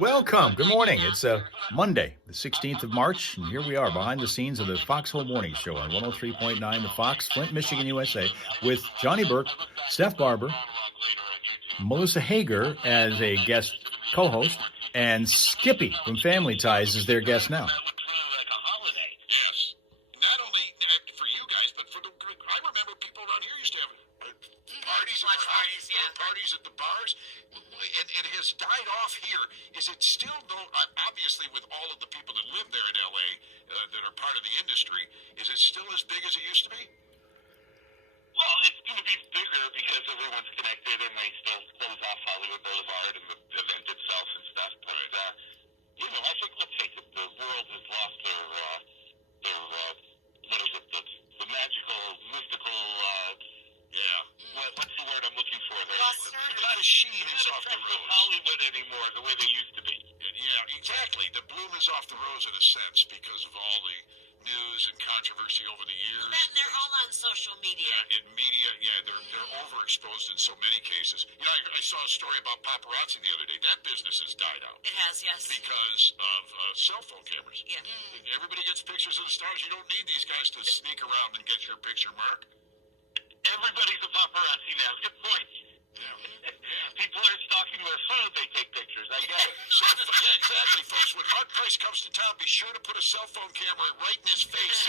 Welcome. Good morning. It's Monday, the 16th of March, and here we are behind the scenes of the Foxhole Morning Show on 103.9 The Fox, Flint, Michigan, USA, with Johnny Burke, Steph Barber, Melissa Hager as a guest co-host, and Skippy from Family Ties is their guest now. Yes. Not only for you guys, but for the group. I remember people around here used to have parties at the bars, and it has died off here. Is it still, though, obviously with all of the people that live there in L.A. That are part of the industry, is it still as big as it used to be? Well, it's going to be bigger because everyone's connected and they still close off Hollywood Boulevard and the event itself and stuff. But, I think, let's face it, the world has lost their what is it, the magical, mystical, what's the word I'm looking for there? The sheen is off the rose. Hollywood anymore the way they used to be. Yeah, exactly. The bloom is off the rose in a sense because of all the news and controversy over the years. And they're all on social media. Yeah, in media, they're overexposed in so many cases. I saw a story about paparazzi the other day. That business has died out. It has, yes. Because of cell phone cameras. Yeah. Everybody gets pictures of the stars. You don't need these guys to sneak around and get your picture, Mark. Everybody's a paparazzi now. Good point. Yeah. People are stalking their food. They take pictures. I get it. So, yeah, exactly, folks. When Mark Price comes to town, be sure to put a cell phone camera right in his face.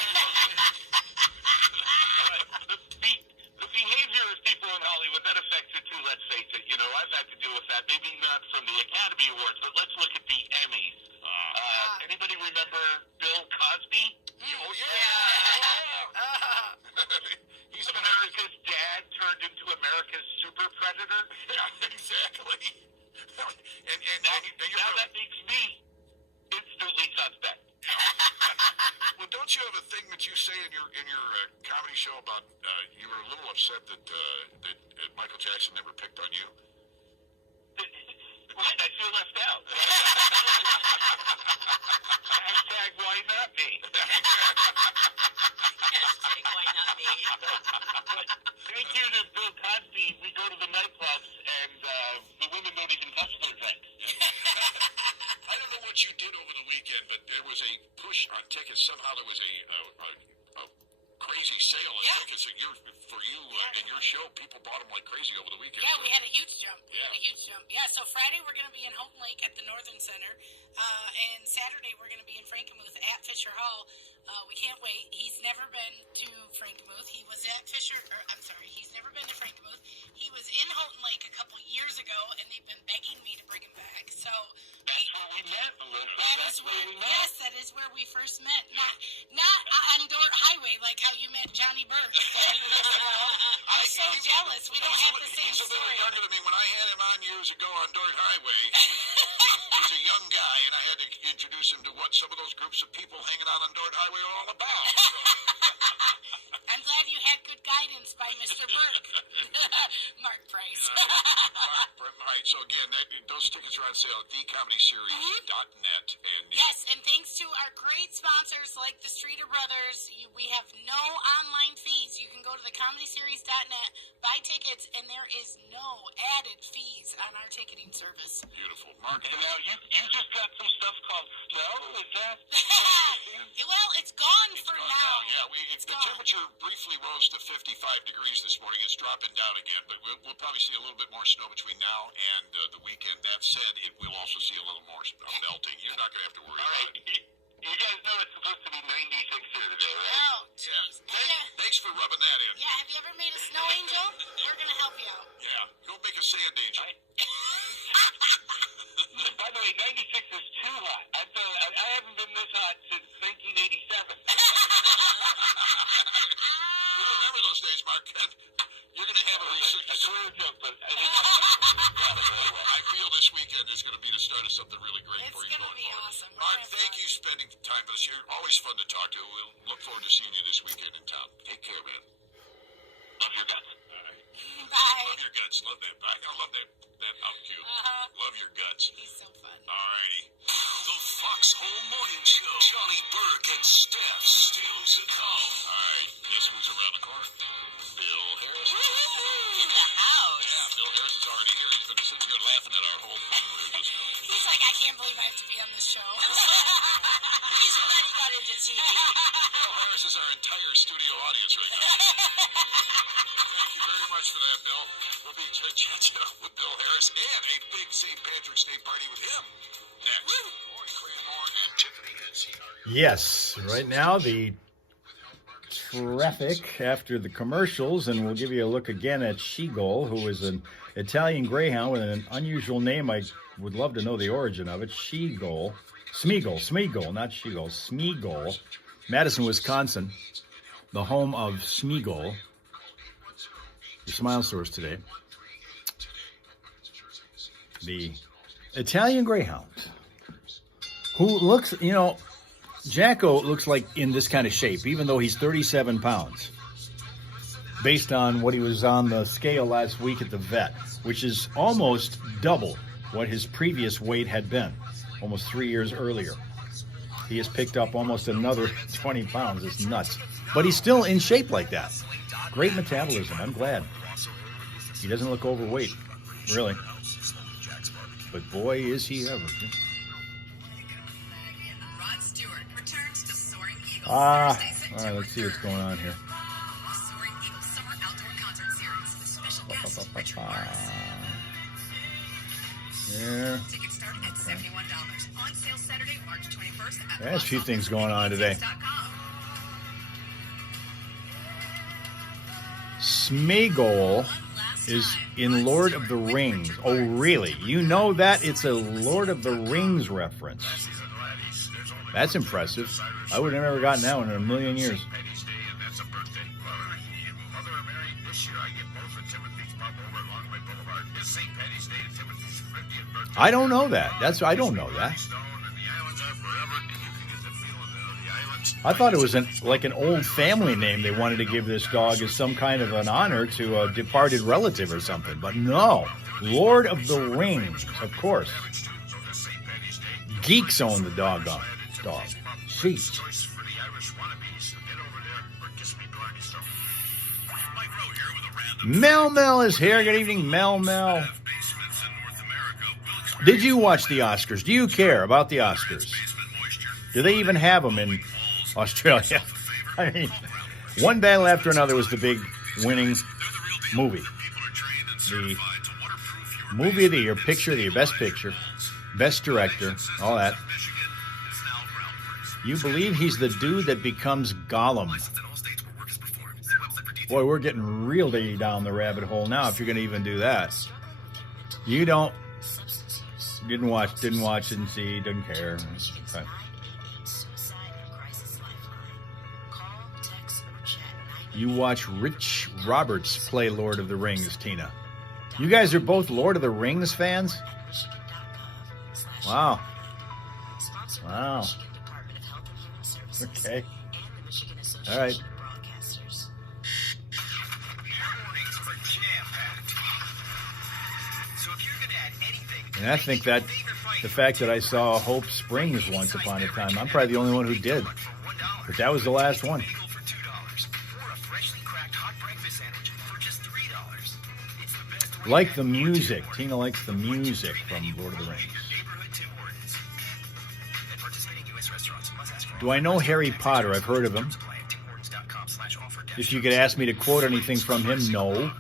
The behavior of people in Hollywood, that affects it too, let's face it. I've had to deal with that. Maybe not from the Academy Awards, but let's look at the Emmys. Anybody remember Bill Cosby? Oh, yeah. He's America's dad turned into America's super predator. Yeah, exactly. And now that makes me instantly suspect. Well, don't you have a thing that you say in your comedy show about you were a little upset that Michael Jackson never picked on you? Right, I feel left out. Hashtag why not me? Hashtag why not me? But thank you to Bill Cosby. We go to the nightclubs and the women don't even touch their drinks. I don't know what you did over the weekend, but there was a push on tickets. Somehow there was a crazy sale on tickets for you and your show. People bought them like crazy over the weekend. Yeah, we had a huge jump. Yeah, so Friday we're going to be in Houghton Lake at the Northern Center, and Saturday we're going to be in Frankenmuth at Fisher Hall. We can't wait. He's never been to Frankenmuth. He was at he's never been to Frankenmuth. He was in Houghton Lake a couple years ago, and they've been begging me to bring him back. So that's how we met, Melissa. That is where we first met. Not on Dort Highway, like how you met Johnny Burke. I'm so jealous. We don't have the same He's a little story. younger than me. When I had him on years ago on Dort Highway, he was a young guy, and I had to introduce him to what some of those groups of people hanging out on Dort Highway are all about. So. I'm glad you had good guidance by Mr. Burke. Mark Price. Right, so again, those tickets are on sale at thecomedyseries.net. And yes, and thanks to our great sponsors like the Streeter Brothers, we have no online fees. You can go to thecomedyseries.net, buy tickets, and there is no added fees on our ticketing service. Beautiful. Mark, and now you just got some stuff called snow, is that? Well, it's gone for now. Yeah, the temperature briefly rose to 55 degrees this morning. It's dropping down again, but we'll probably see a little bit more snow between now and the weekend. That said, it will also see a little more melting. You're not going to have to worry about it. You guys know it's supposed to be 96 here today, right? Oh, jeez. Yeah. Thanks for rubbing that in. Yeah, have you ever made a snow angel? We're going to help you out. Yeah, go make a sand angel. By the way, 96 is too hot. I haven't been this hot since 1987. We remember those days, Mark. You're going to have a joke, but I feel this weekend is going to be the start of something really great for you. It's going to be awesome. Mark, thank you spending time with us. You're always fun to talk to. We'll look forward to seeing you this weekend in town. Take care, man. Love your guts. All right. Bye. Love your guts. Love that. I love that out cue. Love your guts. He's so fun. All righty. The Foxhole Morning Show. Johnny Burke and Steph still to come. All right. Guess who's around the corner? Bill Harris. In the house. Yeah, Bill Harris is our whole thing. We were just going. He's like, I can't believe I have to be on this show. He's glad he got into TV. Bill Harris is our entire studio audience right now. Thank you very much for that, Bill. We'll be chatting with Bill Harris and a big St. Patrick's Day party with him next. Lauren Cranmore and Tiffany Hensey are your Yes, right now the traffic after the commercials, and we'll give you a look again at She-Gull, who is an Italian greyhound with an unusual name. I would love to know the origin of it. She-Gull. Smeagol, not She-Gull. Smeagol. Madison, Wisconsin, the home of Smeagol. The Smile Source today. The Italian greyhound, who looks, Jacko looks like in this kind of shape, even though he's 37 pounds, based on what he was on the scale last week at the vet, which is almost double what his previous weight had been, almost 3 years earlier. He has picked up almost another 20 pounds. It's nuts. But he's still in shape like that. Great metabolism. I'm glad. He doesn't look overweight, really. But boy, is he ever. All right, let's see what's going on here. Yeah. There's a few things going on today. Smeagol is in Lord of the Rings. Oh, really? You know that? It's a Lord of the Rings reference. That's impressive. I would have never gotten that one in a million years. I don't know that. I don't know that. I thought it was like an old family name they wanted to give this dog as some kind of an honor to a departed relative or something. But no, Lord of the Rings, of course. Geeks own the dog. Sheesh. Mel is here. Good evening, Mel. Did you watch the Oscars? Do you care about the Oscars? Do they even have them in Australia? I mean, one battle after another was the big winning movie. The movie of the year, picture of the year, best picture, best director, all that. You believe he's the dude that becomes Gollum. Boy, we're getting really down the rabbit hole now if you're going to even do that. You didn't watch, didn't see, didn't care. Okay. You watch Rich Roberts play Lord of the Rings, Tina. You guys are both Lord of the Rings fans? Wow. Okay. All right. And I think that the fact that I saw Hope Springs once upon a time, I'm probably the only one who did. But that was the last one. Like the music. Tina likes the music from Lord of the Rings. Do I know Harry Potter? I've heard of him. If you could ask me to quote anything from him, no.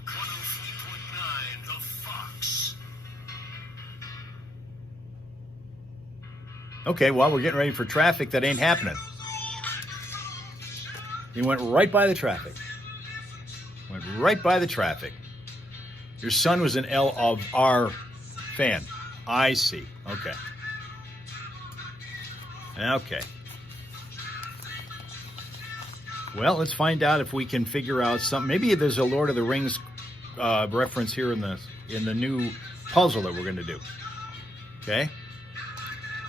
Okay, well, we're getting ready for traffic that ain't happening. He went right by the traffic. Your son was an L of R fan. I see. Okay. Well, let's find out if we can figure out something. Maybe there's a Lord of the Rings reference here in the new puzzle that we're going to do. Okay?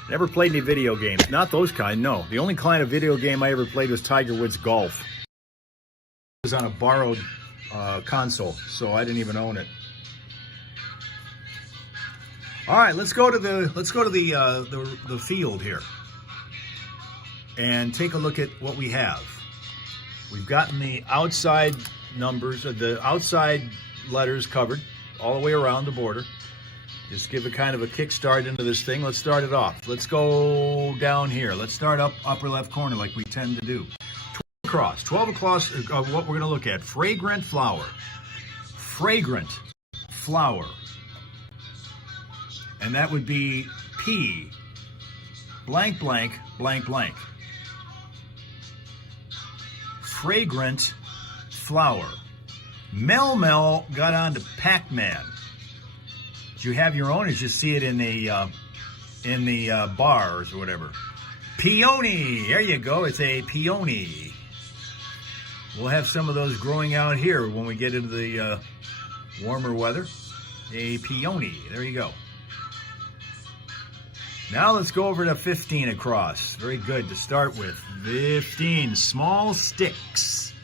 Never played any video games. Not those kind, no. The only kind of video game I ever played was Tiger Woods Golf. It was on a borrowed console, so I didn't even own it. All right, let's go to the field here and take a look at what we have. We've gotten the outside numbers, the outside letters covered all the way around the border. Just give a kind of a kickstart into this thing. Let's start it off. Let's go down here. Let's start up upper left corner like we tend to do. 12 across, what we're going to look at. Fragrant flower. Fragrant flower. And that would be P blank blank blank blank. Fragrant flower. Mel got on to Pac-Man. Did you have your own, or did you see it in the bars or whatever? Peony. There you go. It's a peony. We'll have some of those growing out here when we get into the warmer weather. A peony. There you go. Now let's go over to 15 across. Very good to start with. 15. Small sticks.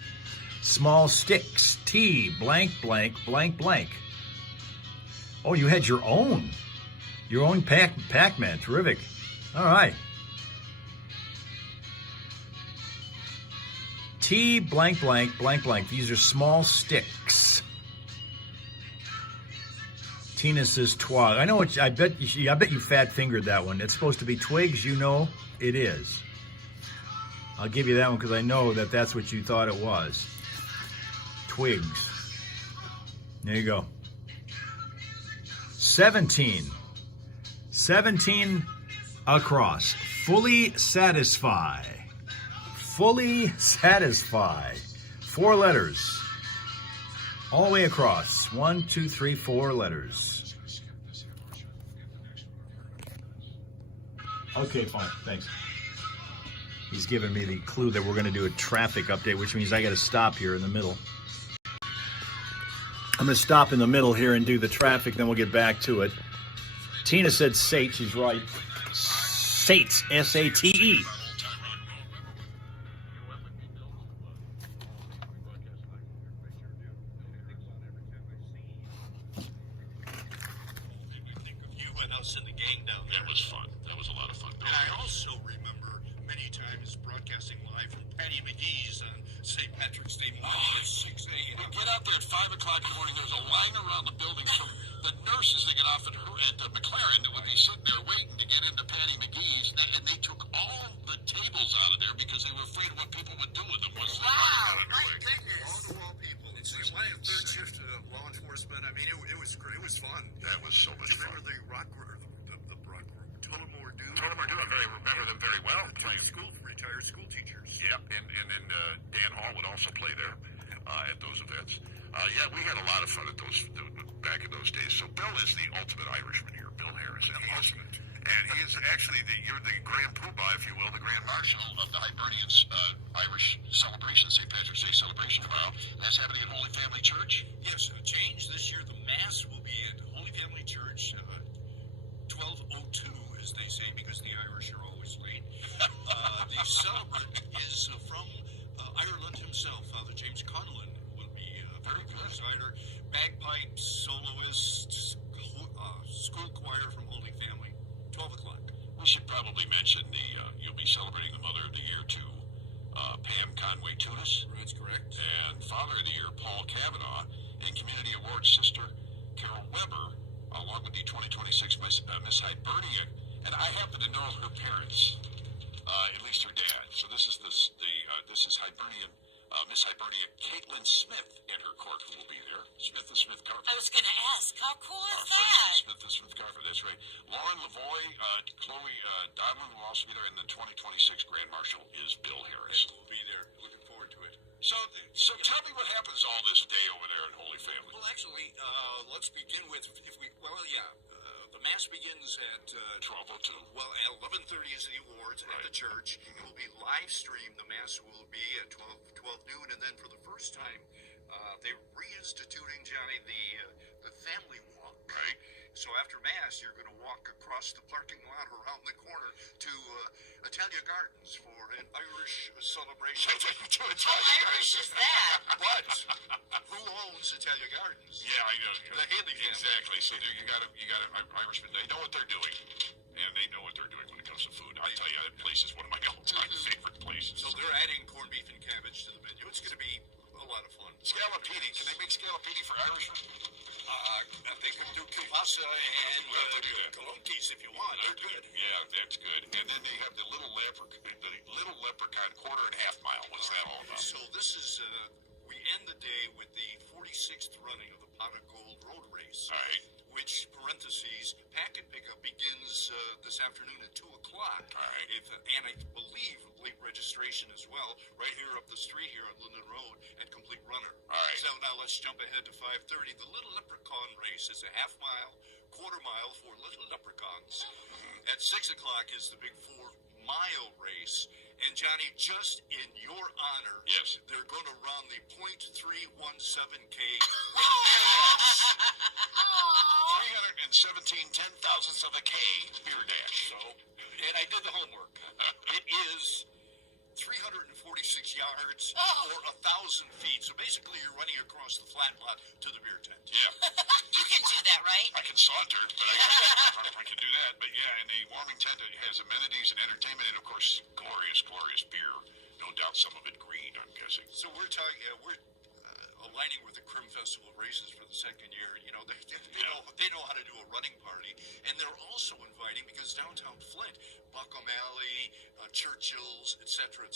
Small sticks. T blank blank blank blank. Oh, you had your own. Your own Pac-Man. Terrific. All right. T blank blank blank blank. These are small sticks. Tina says twig. I know what I bet you fat fingered that one. It's supposed to be twigs. You know it is. I'll give you that one because I know that that's what you thought it was. Twigs. There you go. 17. 17 across. Fully satisfy. Fully satisfy. 4 letters. All the way across. 1, 2, 3, 4 letters. Okay, fine. Thanks. He's giving me the clue that we're going to do a traffic update, which means I got to stop here in the middle. I'm going to stop in the middle here and do the traffic, then we'll get back to it. Tina said Sate. She's right. Sate. S-A-T-E. You and us and the gang down there. That was fun. That was a lot of fun. And I also remember many times broadcasting live from Patty McGee's on St. Patrick's Day morning at 6 a.m. We'd get out there at 5 o'clock in the morning. There was a line around the building from the nurses that get off at McLaren that would be sitting there waiting to get into Patty McGee's, and they took all the tables out of there because they were afraid of what people would do with them. Wow, my goodness. All the wall people. It's like third shift law enforcement. I mean, it was great. It was fun. That was so much fun. Remember the rock group, the rock group, Tullamore Dew? Tullamore Dew, I remember them very well. Retired school teachers. Yeah, and then Dan Hall would also play there at those events. Yeah, we had a lot of fun at those back in those days. So Bill is the ultimate Irishman here, Bill Harris. Ultimate. And he is actually you're the Grand Poobah, if you will, the Grand Marshal of the Hibernians Irish celebration, St. Patrick's Day celebration tomorrow. That's happening at Holy Family Church. Yes, change this year. The Mass will be at Holy Family Church, 12:02, as they say, because the Irish are always late. The celebrant is from Ireland himself. Father James Conlon will be very good presider, bagpipe soloist, school choir from Holy Family. 12 o'clock. We should probably mention you'll be celebrating the Mother of the Year to Pam Conway Tunis. That's correct. And Father of the Year, Paul Kavanaugh, and Community Award Sister Carol Weber, along with the 2026 Miss Hibernia. And I happen to know her parents, at least her dad. So this is Hibernian, Miss Hibernia Caitlin Smith and her court who will be there. Smith and Smith Carver. I was going to ask, how cool is that? Smith and Smith Carver, that's right. Lauren Lavoie, Chloe Donlin will also be there, and the 2026 Grand Marshal is Bill Harris. We'll be there. Looking forward to it. So tell me what happens all this day over there in Holy Family. Well, actually, let's begin with the Mass begins at 12:02. Well, at 11:30 is the awards at the church. It will be live streamed. The Mass will be at 12 noon, and then for the first time, they're reinstituting, Johnny, the family walk. Right. So after Mass, you're going to walk across the parking lot around the corner to Italia Gardens for an Irish celebration. How Irish is that? But who owns Italia Gardens? Yeah, I know. The Haley family. Exactly. So you got an Irishman. They know what they're doing, and they know what they're doing when it comes to food. I tell you, that place is one of my all-time favorite places. So they're adding corned beef and cabbage to the menu. It's going to be a lot of fun. Scallopini. Can they make scallopini for Irishmen? They can do kielbasa and galuntis if you want. They're good. Yeah, that's good. And then they have the little leprechaun quarter and half mile. What's that all about? So this is we end the day with the 46th running of the Pot of Gold Road Race. All right. Which, parentheses, packet pickup begins this afternoon at 2 o'clock. All right. And I believe late registration as well, right here up the street here on Linden Road at Complete Runner. All right. So now let's jump ahead to 5:30. The Little Leprechaun Race is a half mile, quarter mile for little leprechauns. At 6 o'clock is the big 4-mile race. And Johnny, just in your honor, yes, they're going to run the .317K. 317 ten-thousandths of a K beer dash. So, and I did the homework. It is 346 yards or 1,000 feet. So basically, you're running across the flat lot to the beer tent. Yeah. You can do that, right? I can saunter, but I can do that. But yeah, and the warming tent has amenities and entertainment, and of course, glorious, glorious beer. No doubt, some of it green, I'm guessing. So we're talking. We're aligning with the Crim Festival races for the second year. You know, they know how to do a running party, and they're also inviting, because downtown Flint, Buckham Alley, Churchill's, etc.,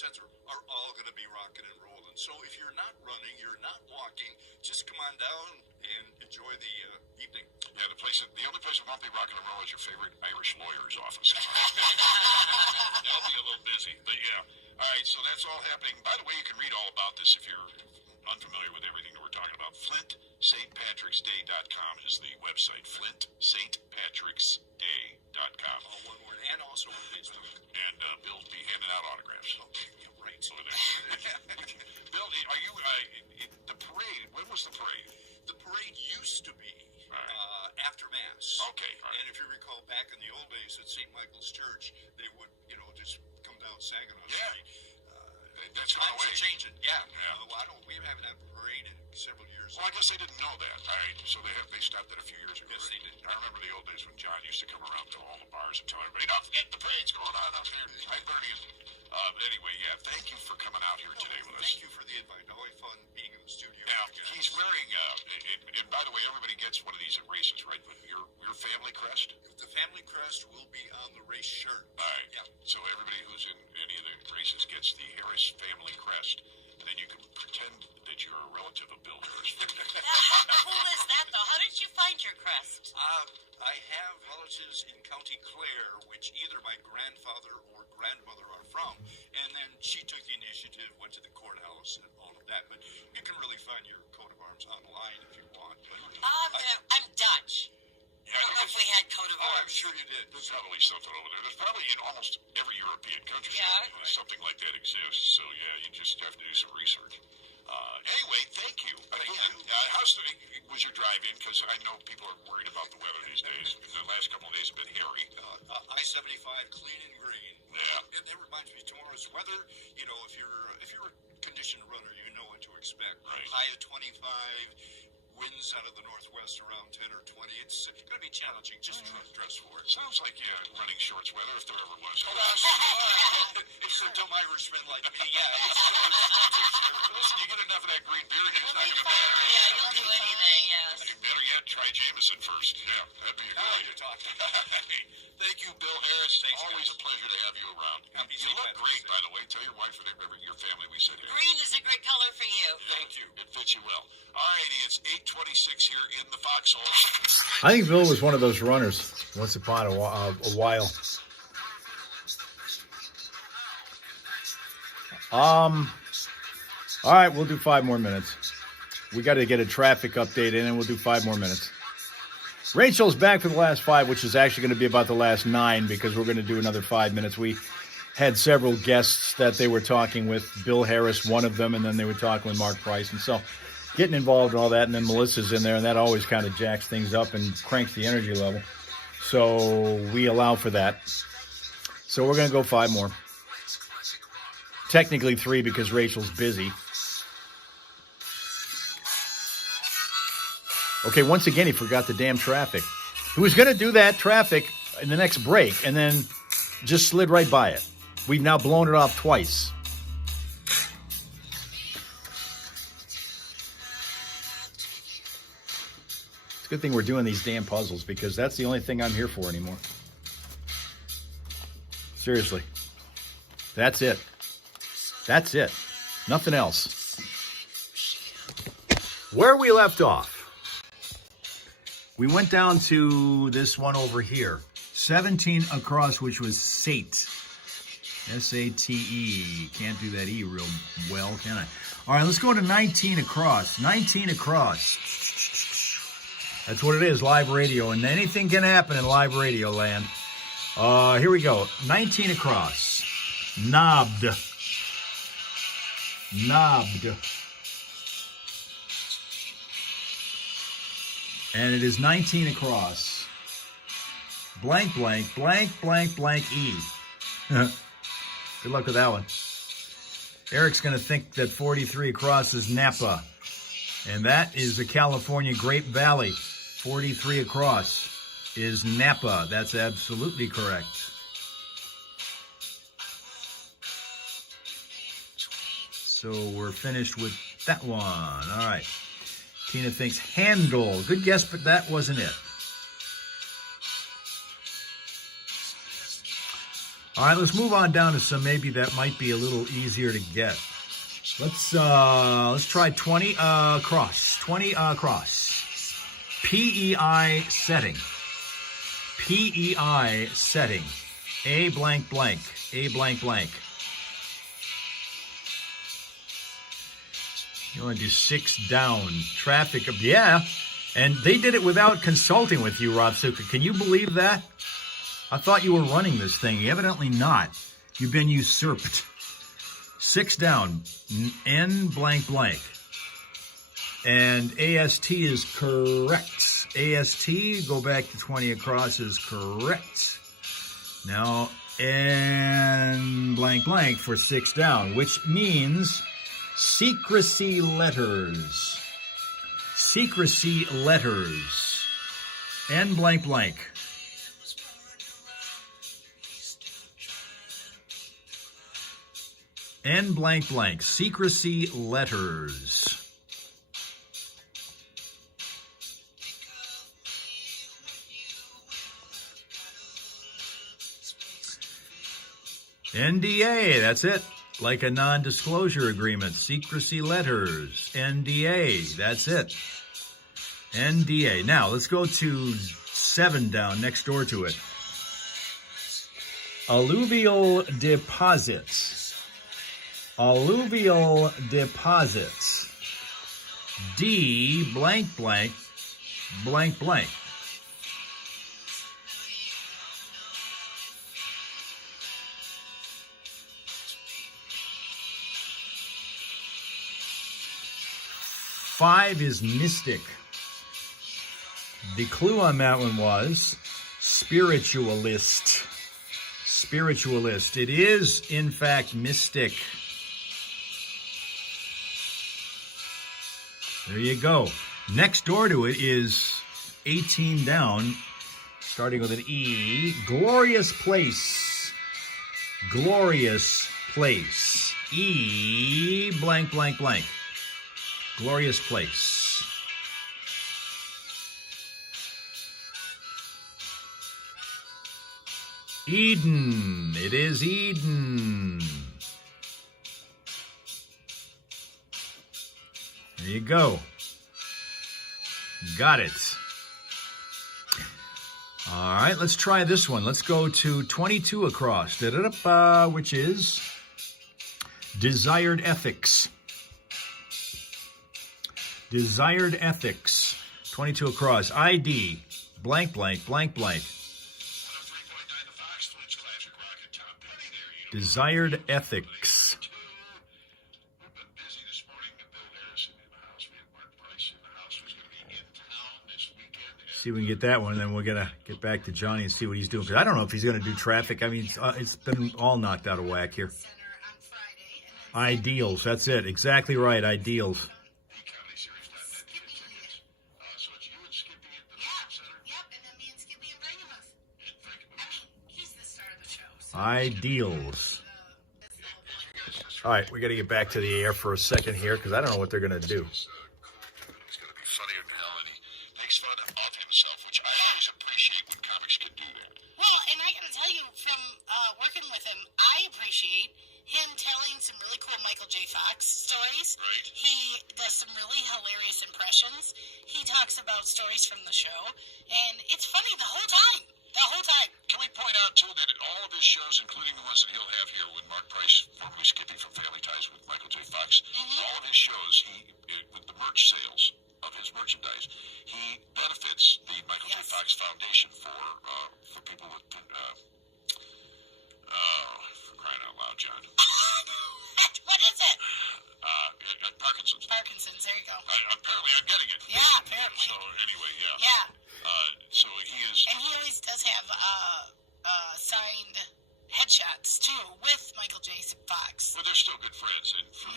are all going to be rocking and rolling. So if you're not running, you're not walking, just come on down and enjoy the evening. Yeah, the only place that won't be rocking and roll is your favorite Irish lawyer's office. I'll be a little busy, but yeah. All right, so that's all happening. By the way, you can read all about this if you're unfamiliar with everything that we're talking about. FlintSt.Patricksday.com is the website. FlintStPatricksDay.com. All one word. And also on Facebook. And Bill'll be handing out autographs. Okay, yeah, right. Over there. Bill, are you, the parade, when was the parade? The parade used to be after Mass. Okay. Right. And if you recall, back in the old days at St. Michael's Church, they would, just come down Saginaw Street. That's gone away. Changing. Yeah. We haven't had a parade in several years. Well, I guess they didn't know that. All right. So they stopped that a few years ago. Yes, they did. I remember the old days when John used to come around to all the bars and tell everybody, "Don't forget the parade's going on out here." Anyway, yeah. Thank you for coming out here today with us. Thank you for the invite. Always fun being in the studio. Now he's wearing. And by the way, everybody gets one of these at races, right? But your family crest. The family crest will be on the race shirt. All right. Yeah. So everybody who's in any of the races gets the Harris family crest, and then you can pretend that you're a relative of Bill Harris. How cool is that, though? How did you find your crest? I have relatives in County Clare, which either my grandfather or grandmother are from, and then she took the initiative, went to the courthouse and all of that. But you can really find your coat of arms online if you want. But I'm Dutch. I don't know if we had coat of arms. I'm sure you did. There's probably something over there. There's probably in almost every European country something like that exists. So yeah, you just have to do some research. Anyway, thank you. Again, was your drive-in? Because I know people are worried about the weather these days. The last couple of days have been hairy. I-75 clean and green. Yeah. And that reminds me, tomorrow's weather. If you're a conditioned runner, you know what to expect. Right. High of 25. Winds out of the northwest around 10 or 20. It's going to be challenging. Just dress for it. Sounds like running shorts weather if there ever was. If you're a dumb Irishman like me, it's listen, you get enough of that green beer, it's not going to matter. Yeah, don't do anything, yes. Better yet, try Jameson first. Yeah, that'd be a good idea. Thank you, Bill Harris. Always a pleasure to have you around. You look great, by the way. Tell your wife and your family we said hey. Green is a great color for you. Thank you. It fits you well. All righty, it's 8:26 here in the Foxhole. I think Bill was one of those runners once upon a while. All right, we'll do 5 more minutes. We got to get a traffic update in, and we'll do 5 more minutes. Rachel's back for the last 5, which is actually going to be about the last 9 because we're going to do another 5 minutes. We had several guests that they were talking with. Bill Harris, one of them, and then they were talking with Mark Price. And so getting involved in all that, and then Melissa's in there, and that always kind of jacks things up and cranks the energy level. So we allow for that. So we're going to go 5 more. Technically 3 because Rachel's busy. Okay, once again, he forgot the damn traffic. He was going to do that traffic in the next break and then just slid right by it. We've now blown it off twice. It's a good thing we're doing these damn puzzles because that's the only thing I'm here for anymore. Seriously. That's it. That's it. Nothing else. Where we left off, we went down to this one over here. 17 across, which was Sate. S-A-T-E. Can't do that E real well, can I? All right, let's go to 19 across. 19 across. That's what it is, live radio. And anything can happen in live radio land. Here we go. 19 across. Knobbed. Knobbed. And it is 19 across. Blank, blank, blank, blank, blank, E. Good luck with that one. Eric's going to think that 43 across is Napa. And that is the California Grape Valley. 43 across is Napa. That's absolutely correct. So we're finished with that one. All right. Tina thinks Handle. Good guess, but that wasn't it. All right, let's move on down to some maybe that might be a little easier to get. Let's try 20 across. 20 across. PEI setting. PEI setting. A blank blank. A blank blank. You want to do 6 down. Traffic. Yeah. And they did it without consulting with you, Robsuka. Can you believe that? I thought you were running this thing. Evidently not. You've been usurped. 6 down. N blank blank. And AST is correct. AST, go back to 20 across, is correct. Now, N blank blank for 6 down, which means secrecy letters. Secrecy letters. N blank blank. N blank blank. Secrecy letters. NDA, that's it. Like a non-disclosure agreement. Secrecy letters. NDA, that's it. NDA. Now, let's go to 7 down, next door to it. Alluvial deposits. Alluvial deposits. D blank blank blank blank. Five is mystic. The clue on that one was spiritualist. Spiritualist. It is, in fact, mystic. There you go. Next door to it is 18 down, starting with an E. Glorious place. Glorious place. E blank blank blank. Glorious place. Eden. It is Eden. There you go. Got it. All right, let's try this one. Let's go to 22 across, which is desired ethics. Desired ethics. 22 across. ID. Blank, blank, blank, blank. Desired ethics. See if we can get that one, and then we're going to get back to Johnny and see what he's doing. Because I don't know if he's going to do traffic. I mean, it's been all knocked out of whack here. Ideals. That's it. Exactly right. Ideals. Ideals. All right, we got to get back to the air for a second here because I don't know what they're going to do. It's going to be funny in reality. Makes fun of appreciate him telling some really cool Michael J. Fox stories. Right. He does some really hilarious impressions. He talks about stories from the show, and it's funny the whole time. The whole time. Can we point out, too, that in all of his shows, including the ones that he'll have here with Mark Price, formerly Skippy from Family Ties with Michael J. Fox, all of his shows, with the merch sales of his merchandise, he benefits the Michael J. Fox Foundation for people with, for crying out loud, John. What is it? Parkinson's. Parkinson's, there you go. Apparently I'm getting it. Yeah, apparently. So, anyway, yeah. Yeah. So he is... And he always does have signed headshots, too, with Michael J. Fox. Well, they're still good friends, and for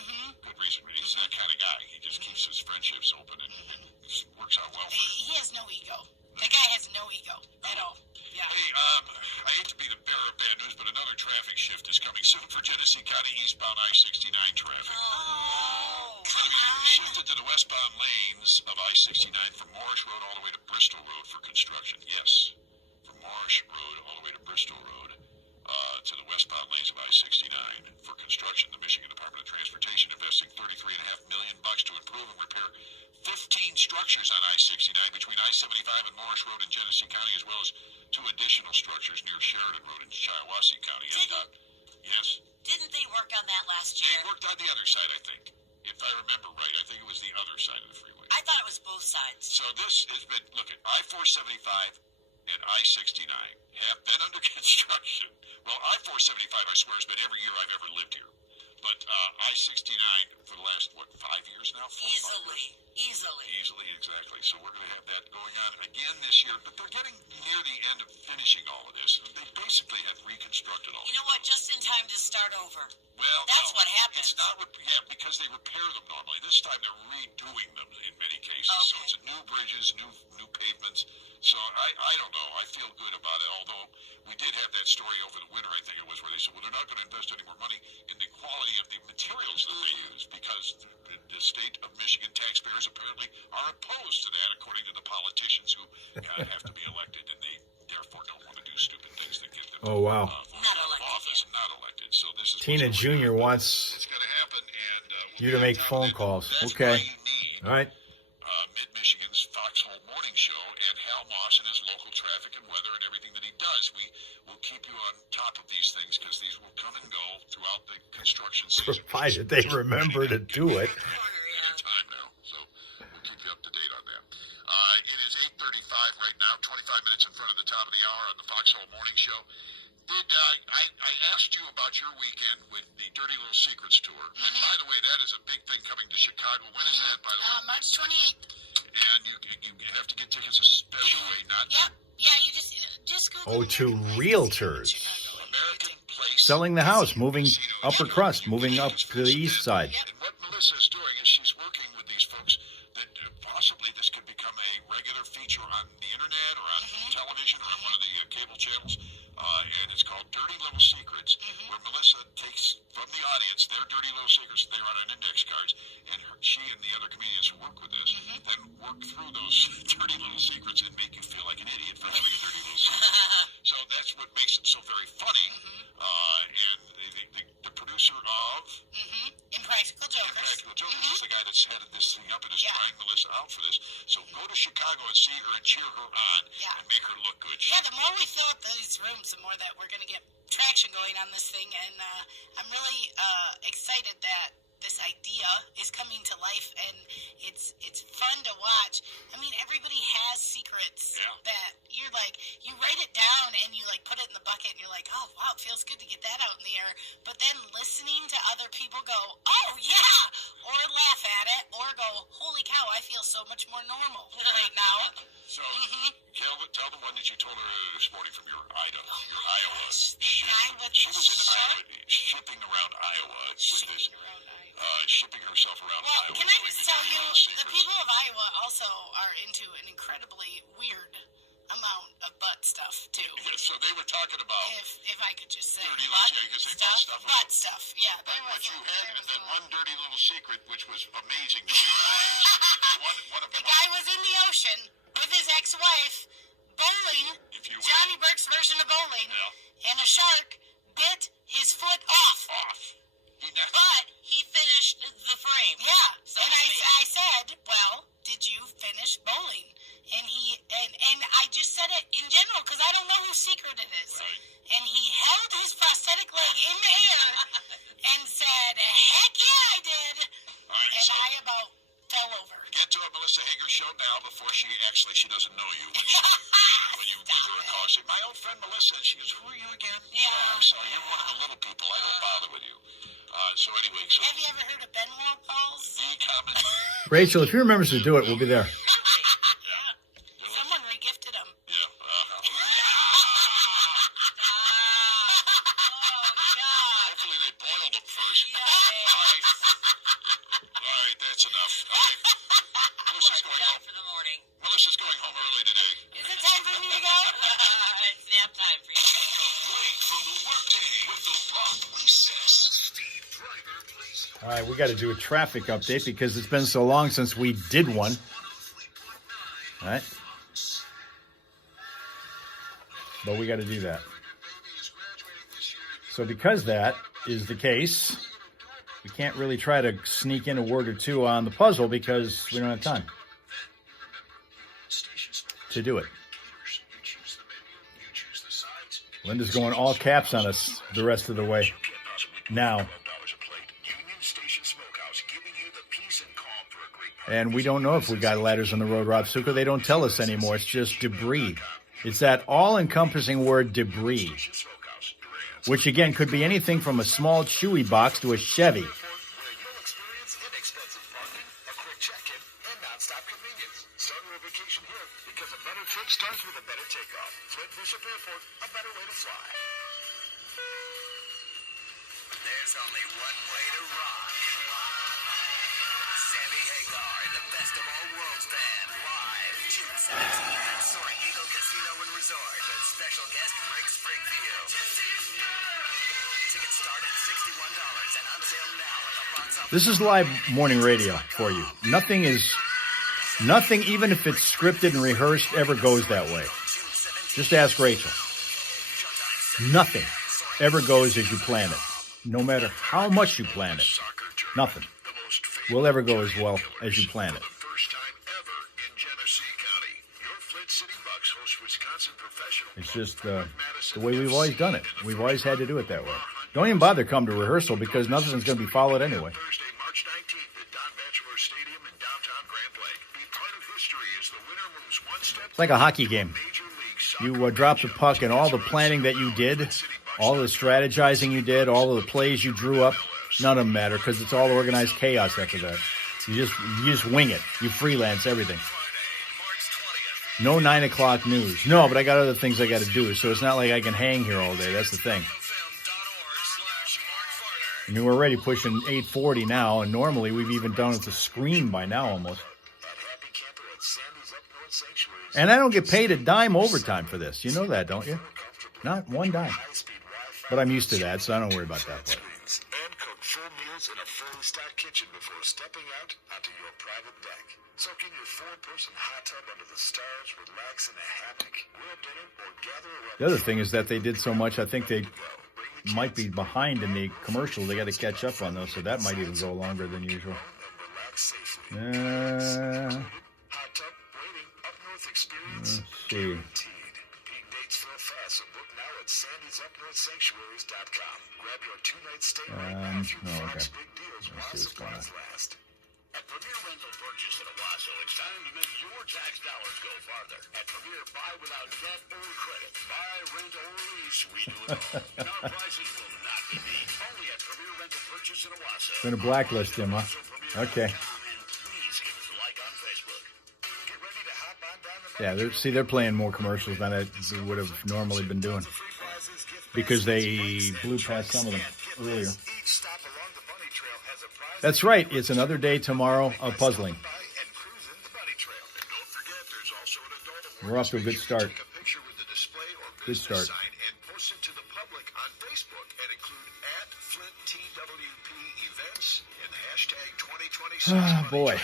good reason. But he's that kind of guy. He just keeps his friendships open, and it works out well for him. He has no ego. The guy has no ego at all. Yeah. Hey, I hate to be the bearer of bad news, but another traffic shift is coming soon for Genesee County eastbound I-69 traffic. Oh, It's going to be shifted to the westbound lanes of I-69 from Morris Road all the way to Bristol Road for construction. Yes, from Morris Road all the way to Bristol Road to the westbound lanes of I-69 for construction. The Michigan Department of Transportation investing $33.5 million to improve and repair 15 structures on I-69 between I-75 and Morris Road in Genesee County, as well as 2 additional structures near Sheridan Road in Shiawassee County. Yes? Didn't they work on that last They year? worked on the other side, I think. If I remember right, I think it was the other side of the freeway. I thought it was both sides. So this has been, look at I-475 and I-69 have been under construction. Well, I-475, I swear, has been every year I've ever lived here. But I-69 for the last, 5 years now? 4 or 5 years? Easily. Exactly. So we're going to have that going on again this year. But they're getting near the end of finishing all of this. They basically have reconstructed all You know what? Just in time to start over. Well, That's what happens. It's not, because they repair them normally. This time they're redoing them in many cases. So Okay. it's new bridges, new pavements. So I don't know. I feel good about it. Although we did have that story over the winter, I think it was, where they said, well, they're not going to invest any more money in the quality of the materials that they use because the state of Michigan taxpayers apparently are opposed to that, according to the politicians who have to be elected, and they therefore don't want to do stupid things that get them Oh, wow. Not elected, office and not elected. So this is Tina what's going Jr. on. wants It's going to happen, and we'll you to be make on top phone of it. calls. That's Okay. why you need All right. Mid-Michigan's Foxhole Morning Show and Hal Maas and his local traffic and weather and everything that he does. We will keep you on top of these things because these will come and go throughout the construction season. Provided they remember to do it. Any time now, so we'll keep you up to date on that. It is 8:35 right now, 25 minutes in front of the top of the hour on the Foxhole Morning Show. I asked you about your weekend with the Dirty Little Secrets tour. And by the way, that is a big thing coming to Chicago. When is that, by the way? March 28th. And you have to get tickets a special way, not Yep. Yeah, you just Google Oh, to realtors. American Place. Selling the house, moving upper crust, moving up to the east side. And what Melissa is doing is she's working with these folks that possibly this could become a regular feature on the internet or on television or on one of the cable channels. And it's called Dirty Little Secrets, where Melissa takes from the audience their dirty little secrets they're on index cards, and she and the other comedians who work with this then work through those dirty little secrets and make you feel like an idiot for having a dirty little secret. So that's what makes it so very funny. And the producer of Impractical Jokers. Impractical Jokers is the guy that's headed this thing up and is trying Melissa out for this. So go to Chicago and see her and cheer her on and make her look good. Yeah, the more we fill up these rooms, the more that we're going to get traction going on this thing. And I'm really excited that this idea is coming to life, and it's fun to watch. I mean, everybody has secrets that you're like, you write it down and you like put it in the bucket and you're like, oh wow, it feels good to get that out in the air. But then listening to other people go, oh yeah, or laugh at it, or go, holy cow, I feel so much more normal right now. So tell the one that you told her this morning from your Iowa. Gosh, the guy with She the was in shark. Iowa, shipping around Iowa with this. Shipping herself around Well, Iowa. can I going to just tell Dirty you, Little the Secrets. people of Iowa also are into an incredibly weird amount of butt stuff too. Yeah, so they were talking about If I could just say Dirty butt little- yeah, you could say stuff, butt butt stuff. Yeah, there was. what you there had, was and then a- one dirty little secret, which was amazing to me. one of The guy was in the ocean with his ex-wife bowling, if you will. Johnny Burke's version of bowling, Yeah. and a shark bit his foot off. But he finished the frame. Yeah. So And to speak. I said, well, did you finish bowling? And and I just said it in general because I don't know whose secret it is. Right. And he held his prosthetic leg in the air and said, heck yeah, I did. All right, And so I about fell over. get to a Melissa Hager show now before she doesn't know you. When you give her a call, say, my old friend Melissa, she goes, who are you again? Yeah. I'm sorry, you're one of the little people. I don't bother with you. So anyway, so Have you ever heard of Benoit balls? the comment. Rachel, if he remembers to do it, we'll be there. Someone regifted him. Yeah. Hopefully they boiled them first. All right, that's enough. All right. Melissa's going Done home. for the morning. Melissa's going home early today. Is it time for me to go? It's nap time for you. All right, we got to do a traffic update because it's been so long since we did one. All right. But we got to do that. So because that is the case, we can't really try to sneak in a word or two on the puzzle because we don't have time to do it. Linda's going all caps on us the rest of the way. Now. And we don't know if we got ladders on the road, Rob Suka. They don't tell us anymore. It's just debris. It's that all-encompassing word debris, which, again, could be anything from a small Chewy box to a Chevy. There's only one way to rock. Sammy Hagar and the Best of All Worlds Band live June 17th at Soaring Eagle Casino and Resort with special guest Rick Springfield. Tickets start at $61 and on sale now at the box office. This is live morning radio for you. Nothing, even if it's scripted and rehearsed, ever goes that way. Just ask Rachel. Nothing ever goes as you plan it. No matter how much you plan it, nothing will ever go as well as you plan it. It's just the way we've always done it. We've always had to do it that way. Don't even bother come to rehearsal because nothing's going to be followed anyway. It's like a hockey game. You drop the puck and all the planning that you did, all the strategizing you did, all of the plays you drew up, none of them matter because it's all organized chaos after that. You just wing it. You freelance everything. No 9 o'clock news. No, but I got other things I got to do, so it's not like I can hang here all day. That's the thing. And we're already pushing 8:40 now, and normally we've even done it to screen by now almost. And I don't get paid a dime overtime for this. You know that, don't you? Not one dime. But I'm used to that, so I don't worry about that part. And cook full meals in a fully stocked kitchen before stepping out onto your private deck. Soak in your 4-person hot tub under the stars, relax in a hammock, grill dinner, or gather around. The other thing is that they did so much, I think they might be behind in the commercials. They got to catch up on those, so that might even go longer than usual. Let's see. Oh, okay. Let's see what's going on. At Premier Rental Purchase in Owasso, it's time to make your tax dollars go farther. At Premier, buy without debt or credit. Buy, rent, or lease. We do it all. And our prices will not be beat. Only at Premier Rental Purchase in Owasso. Going to blacklist him, huh? Okay. Please give us a like on Facebook. Get ready to hop on down the Yeah, they're playing more commercials than I would have normally been doing because they blew past some of them earlier. Each stop along the bunny trail has a prize. That's right. It's another day tomorrow of puzzling. And cruising the bunny trail. And don't forget, there's also an adult award. We're off to a good start. Take a picture with the display or Good business start. sign and post it to the public on Facebook and include @FlintTWP events and #2026. Ah, boy.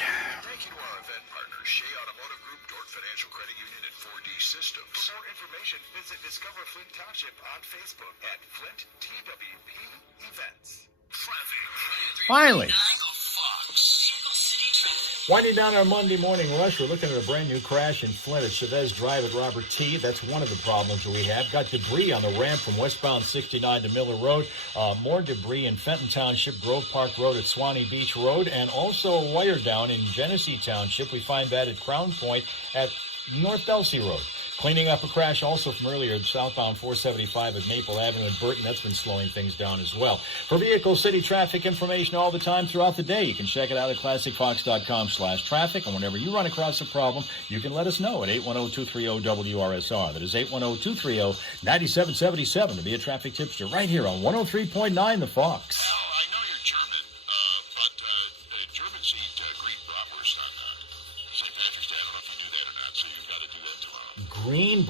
Thank you to our event partners, Shea Automotive Group, Dork Financial Credit Union, and 4D systems. For more information, visit Discover Flint Township on Facebook at Flint TWP Events. Traffic. Finally. Fox. City traffic. Winding down our Monday morning rush, we're looking at a brand new crash in Flint at Chavez Drive at Robert T. That's one of the problems that we have. Got debris on the ramp from westbound 69 to Miller Road. More debris in Fenton Township, Grove Park Road at Swanee Beach Road, and also a wire down in Genesee Township. We find that at Crown Point at North Delsey Road. Cleaning up a crash also from earlier, southbound 475 at Maple Avenue in Burton. That's been slowing things down as well. For vehicle city traffic information all the time throughout the day, you can check it out at classicfox.com/traffic. And whenever you run across a problem, you can let us know at 810-230-WRSR. That is 810-230-9777 to be a traffic tipster right here on 103.9 The Fox. Well, I know you're German, but Germans eat green bratwurst on St. Patrick's Day. I don't know if you knew that or not, so you've got to do that tomorrow.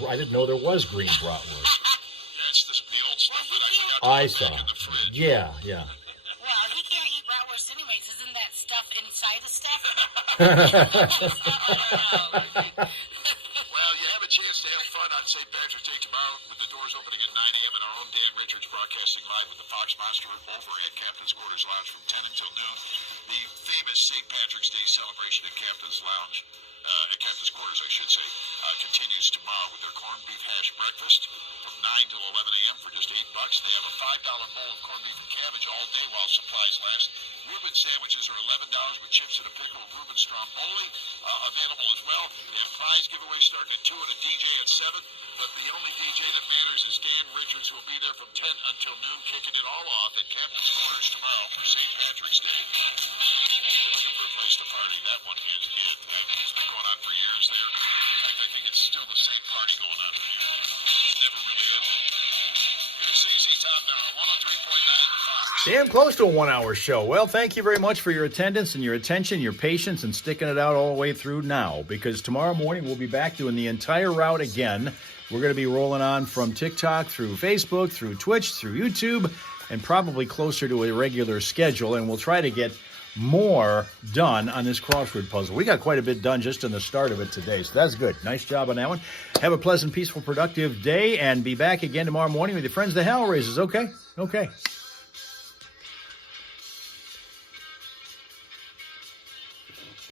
I didn't know there was green bratwurst. Yeah, it's the old stuff that I forgot to I put saw. back in the fridge. Yeah. Well, he can't eat bratwurst anyways. Isn't that stuff inside of stuff? Well, you have a chance to have fun on St. Patrick's Day tomorrow with the doors opening at 9 a.m. and our own Dan Richards broadcasting live with the Fox Monster over at Captain's Quarters Lounge from 10 until noon. The famous St. Patrick's Day celebration at Captain's Lounge, at Captain's Quarters, I should say, continues tomorrow with their corned beef hash breakfast from 9 till 11 a.m. for just $8. They have a $5 bowl of corned beef and cabbage all day while supplies last. Reuben sandwiches are $11 with chips and a pickle. Reuben stromboli available as well. They have prize giveaway starting at 2 and a DJ at 7. But the only DJ that matters is Dan Richards, who will be there from 10 until noon, kicking it all off at Captain's Quarters tomorrow for St. Patrick's Day. Looking for a place to party. That one is it. It's been going on for years there. In fact, I think it's still the same party going on for years. It never really ended. Here's ZZ Top now, 103.9 The Fox. Damn close to a 1-hour show. Well, thank you very much for your attendance and your attention, your patience, and sticking it out all the way through now, because tomorrow morning we'll be back doing the entire route again. We're going to be rolling on from TikTok through Facebook, through Twitch, through YouTube, and probably closer to a regular schedule, and we'll try to get more done on this crossword puzzle. We got quite a bit done just in the start of it today, so that's good. Nice job on that one. Have a pleasant, peaceful, productive day, and be back again tomorrow morning with your friends, the Hell Raisers. Okay?